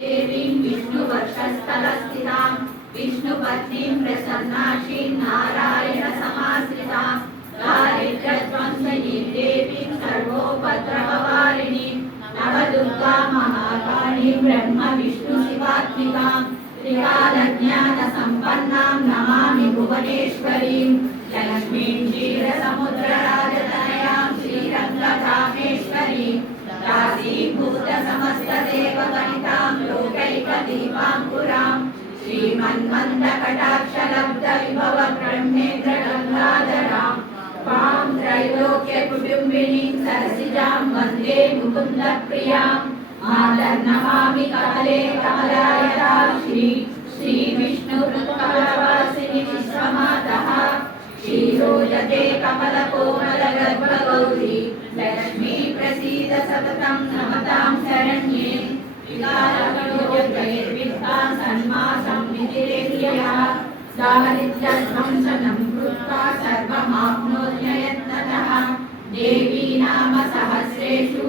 देवीं विष्णुवक्षस्थलस्थितां विष्णुपत्नीं प्रसन्नाक्षीं नारायणसमाश्रितां दारिद्र्यध्वंसिनीं देवीं सर्वोपद्रववारिणीं नवदुर्गां महाकाळीं ब्रह्मविष्णुशिवात्मिकां त्रिकालज्ञानसम्पन्नां नमामि भुवनेश्वरीं लक्ष्मीं क्षीरसमुद्रराजतनयां श्रीरङ्गधामेश्वरीं दासीभूतसमस्तदेववनितां लोकैकदीपाङ्कुरां श्रीमन्मन्दकटाक्षलब्धविभवब्रह्मेन्द्रगङ्गाधरां त्वां त्रैलोक्यकुटुम्बिनीं सरसिजां वन्दे मुकुन्दप्रियां मातर्नमामि कमले कमलायतां श्रीविष्णुवृत्तकमलवासिनि विश्वमातः क्षीरोजते कमलकोमलगर्भगौरी लक्ष्मी प्रसीद सततं नमतां शरण्ये विकालकलोकैर्विद्धा सन्मासं विधिरेह्यः दारिद्र्यध्वंसनं कृत्वा सर्वमाप्नोत्ययत्नतः देवी नाम सहस्रेषु